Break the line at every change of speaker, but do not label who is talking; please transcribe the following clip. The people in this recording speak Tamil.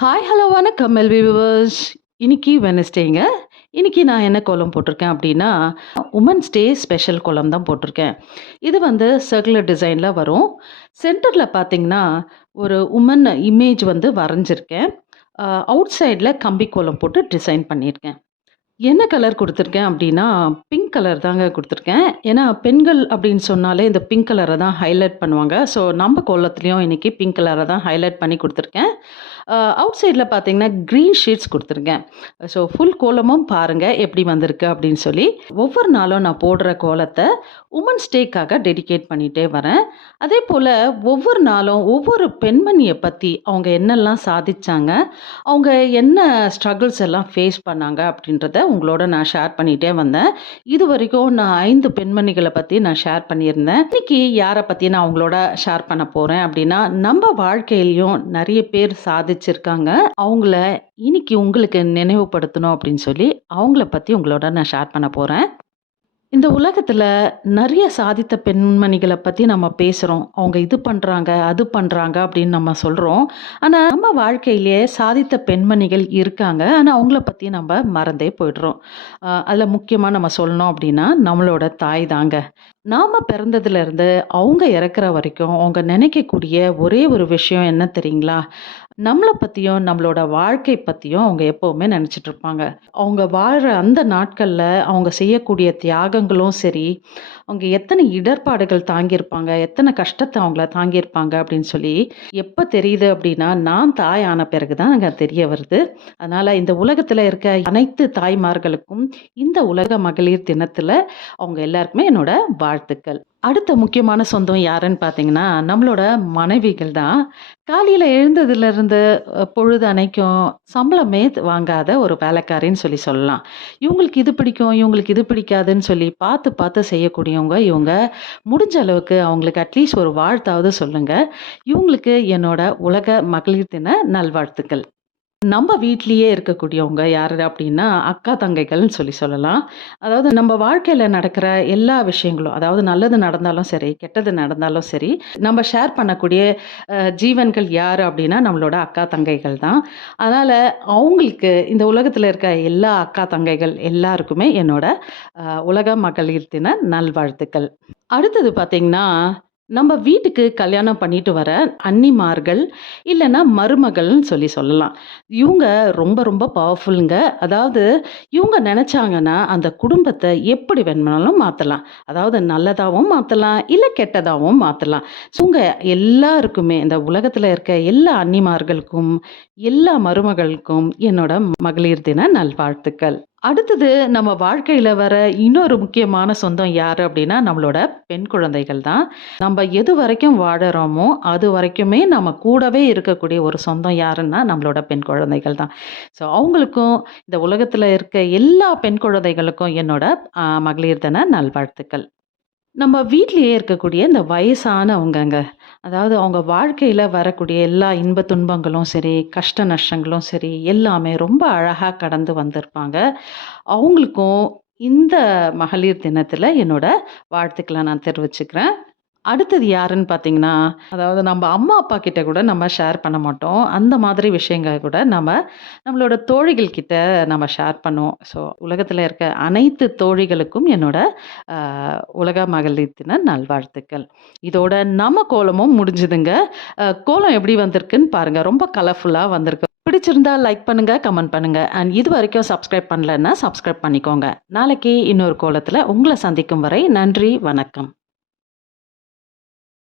ஹாய் ஹலோ வணக்கம் எல்வி விவர்ஸ் இன்னைக்கு வெனஸ்டேங்க இன்னைக்கு நான் என்ன கோலம் போட்டிருக்கேன் அப்படின்னா உமன்ஸ் டே ஸ்பெஷல் கோலம் தான் போட்டிருக்கேன். இது வந்து சர்க்குலர் டிசைனில் வரும். சென்டரில் பார்த்தீங்கன்னா ஒரு உமன் இமேஜ் வந்து வரைஞ்சிருக்கேன். அவுட் சைடில் கம்பி கோலம் போட்டு டிசைன் பண்ணியிருக்கேன். என்ன கலர் கொடுத்துருக்கேன் அப்படின்னா பிங்க் கலர் தாங்க கொடுத்துருக்கேன். ஏன்னா பெண்கள் அப்படின்னு சொன்னாலே இந்த பிங்க் கலரை தான் ஹைலைட் பண்ணுவாங்க. ஸோ நம்ம கோலத்துலேயும் இன்றைக்கி பிங்க் கலரை தான் ஹைலைட் பண்ணி கொடுத்துருக்கேன். அவுட் சைடில் பார்த்தீங்கன்னா க்ரீன் ஷீட்ஸ் கொடுத்துருக்கேன் ஸோ ஃபுல் கோலமும் பாருங்கள் எப்படி வந்திருக்கு அப்படின்னு சொல்லி. ஒவ்வொரு நாளும் நான் போடுற கோலத்தை உமன்ஸ் டேக்காக டெடிகேட் பண்ணிகிட்டே வரேன். அதே போல் ஒவ்வொரு நாளும் ஒவ்வொரு பெண்மணியை பற்றி அவங்க என்னெல்லாம் சாதிச்சாங்க அவங்க என்ன ஸ்ட்ரகிள்ஸ் எல்லாம் ஃபேஸ் பண்ணாங்க அப்படின்றத உங்களோட நான் ஷேர் பண்ணிகிட்டே வந்தேன். இது வரைக்கும் நான் ஐந்து பெண்மணிகளை பற்றி நான் ஷேர் பண்ணியிருந்தேன். இன்றைக்கி யாரை பற்றி நான் உங்களோட ஷேர் பண்ண போகிறேன் அப்படின்னா நம்ம வாழ்க்கையிலையும் நிறைய பேர் சாதிச்சிருக்காங்க அவங்கள இன்னைக்கு உங்களுக்கு நினைவுபடுத்தணும் அப்படின்னு சொல்லி அவங்கள பற்றி உங்களோட நான் ஷேர் பண்ண போகிறேன் இந்த உலகத்தில் நிறைய சாதித்த பெண்மணிகளை பற்றி நம்ம பேசுகிறோம் அவங்க இது பண்ணுறாங்க அது பண்ணுறாங்க அப்படின்னு நம்ம சொல்கிறோம் ஆனால் நம்ம வாழ்க்கையிலேயே சாதித்த பெண்மணிகள் இருக்காங்க. ஆனால் அவங்கள பற்றி நம்ம மறந்தே போயிடுறோம். அதில் முக்கியமாக நம்ம சொல்லணும் அப்படின்னா நம்மளோட தாய் தாங்க. நாம் பிறந்ததுலேருந்து அவங்க இறக்குற வரைக்கும் அவங்க நினைக்கக்கூடிய ஒரே ஒரு விஷயம் என்ன தெரியுங்களா? நம்மளை பற்றியும் நம்மளோட வாழ்க்கை பற்றியும் அவங்க எப்போவுமே நினச்சிட்டு இருப்பாங்க. அவங்க வாழ்கிற அந்த நாட்களில் அவங்க செய்யக்கூடிய தியாகங்களும் சரி அவங்க எத்தனை இடர்பாடுகள் தாங்கியிருப்பாங்க எத்தனை கஷ்டத்தை அவங்கள தாங்கியிருப்பாங்க அப்படின்னு சொல்லி எப்போ தெரியுது அப்படின்னா நான் தாய் ஆன பிறகு தான் அங்கே தெரிய வருது. அதனால் இந்த உலகத்தில் இருக்க அனைத்து தாய்மார்களுக்கும் இந்த உலக மகளிர் தினத்தில் அவங்க எல்லாருக்குமே என்னோட வாழ்த்துக்கள். அடுத்த முக்கியமான சொந்தம் யாருன்னு பார்த்தீங்கன்னா நம்மளோட மனைவிகள் தான். காலையில் எழுந்ததுலேருந்து பொழுது அணைக்கும் சம்பளமே வாங்காத ஒரு வேலைக்காரின்னு சொல்லி சொல்லலாம். இவங்களுக்கு இது பிடிக்கும் இவங்களுக்கு இது பிடிக்காதுன்னு சொல்லி பார்த்து பார்த்து செய்யக்கூடியவங்க இவங்க. முடிஞ்ச அளவுக்கு அவங்களுக்கு அட்லீஸ்ட் ஒரு வாழ்த்தாவது சொல்லுங்கள் இவங்களுக்கு என்னோட உலக மகளிர் தின நல்வாழ்த்துக்கள். நம்ம வீட்லேயே இருக்கக்கூடியவங்க யார் அப்படின்னா அக்கா தங்கைகள்னு சொல்லி சொல்லலாம். அதாவது நம்ம வாழ்க்கையில் நடக்கிற எல்லா விஷயங்களும் அதாவது நல்லது நடந்தாலும் சரி கெட்டது நடந்தாலும் சரி நம்ம ஷேர் பண்ணக்கூடிய ஜீவன்கள் யார் அப்படின்னா நம்மளோட அக்கா தங்கைகள் தான். அதனால் அவங்களுக்கு இந்த உலகத்தில் இருக்க எல்லா அக்கா தங்கைகள் எல்லாருக்குமே என்னோட உலக மகளிர் தின நல்வாழ்த்துக்கள். அடுத்தது பார்த்திங்கன்னா நம்ம வீட்டுக்கு கல்யாணம் பண்ணிட்டு வர அன்னிமார்கள் இல்லைன்னா மருமகள்னு சொல்லி சொல்லலாம். இவங்க ரொம்ப ரொம்ப பவர்ஃபுல்லுங்க அதாவது இவங்க நினச்சாங்கன்னா அந்த குடும்பத்தை எப்படி வேணுமானாலும் மாற்றலாம் அதாவது நல்லதாகவும் மாற்றலாம் இல்லை கெட்டதாகவும் மாற்றலாம் இவங்க எல்லாருக்குமே இந்த உலகத்தில் இருக்க எல்லா அன்னிமார்களுக்கும் எல்லா மருமகளுக்கும் என்னோட மகளிர் தின நல்வாழ்த்துக்கள். அடுத்தது நம்ம வாழ்க்கையில் வர இன்னொரு முக்கியமான சொந்தம் யார் அப்படின்னா நம்மளோட பெண் குழந்தைகள் தான். நம்ம எது வரைக்கும் வாழறோமோ அது வரைக்குமே நம்ம கூடவே இருக்கக்கூடிய ஒரு சொந்தம் யாருன்னா நம்மளோட பெண் குழந்தைகள் தான். ஸோ அவங்களுக்கும் இந்த உலகத்தில் இருக்க எல்லா பெண் குழந்தைகளுக்கும் என்னோட மகளிர் தின நல்வாழ்த்துக்கள். நம்ம வீட்லேயே இருக்கக்கூடிய இந்த வயசானவங்கங்க அதாவது அவங்க வாழ்க்கையில் வரக்கூடிய எல்லா இன்ப துன்பங்களும் சரி கஷ்ட நஷ்டங்களும் சரி எல்லாமே ரொம்ப அழகாக கடந்து வந்திருப்பாங்க. அவங்களுக்கும் இந்த மகளிர் தினத்தில் என்னோட வாழ்த்துக்களை நான் தெரிவிச்சுக்கிறேன். அடுத்தது யாருன்னு பார்த்தீங்கன்னா அதாவது நம்ம அம்மா அப்பா கிட்ட கூட நம்ம ஷேர் பண்ண மாட்டோம். அந்த மாதிரி விஷயங்கள் கூட நம்ம நம்மளோட தோழிகள் கிட்ட நம்ம ஷேர் பண்ணுவோம். ஸோ உலகத்தில் இருக்க அனைத்து தோழிகளுக்கும் என்னோட உலக மகளிர் தின நல்வாழ்த்துக்கள். இதோட நம்ம கோலமும் முடிஞ்சுதுங்க. கோலம் எப்படி வந்திருக்குன்னு பாருங்கள் ரொம்ப கலர்ஃபுல்லாக வந்திருக்கு. பிடிச்சிருந்தா லைக் பண்ணுங்க கமெண்ட் பண்ணுங்க. அண்ட் இது வரைக்கும் சப்ஸ்கிரைப் பண்ணலன்னா சப்ஸ்கிரைப் பண்ணிக்கோங்க. நாளைக்கு இன்னொரு கோலத்தில் உங்களை சந்திக்கும் வரை நன்றி வணக்கம்.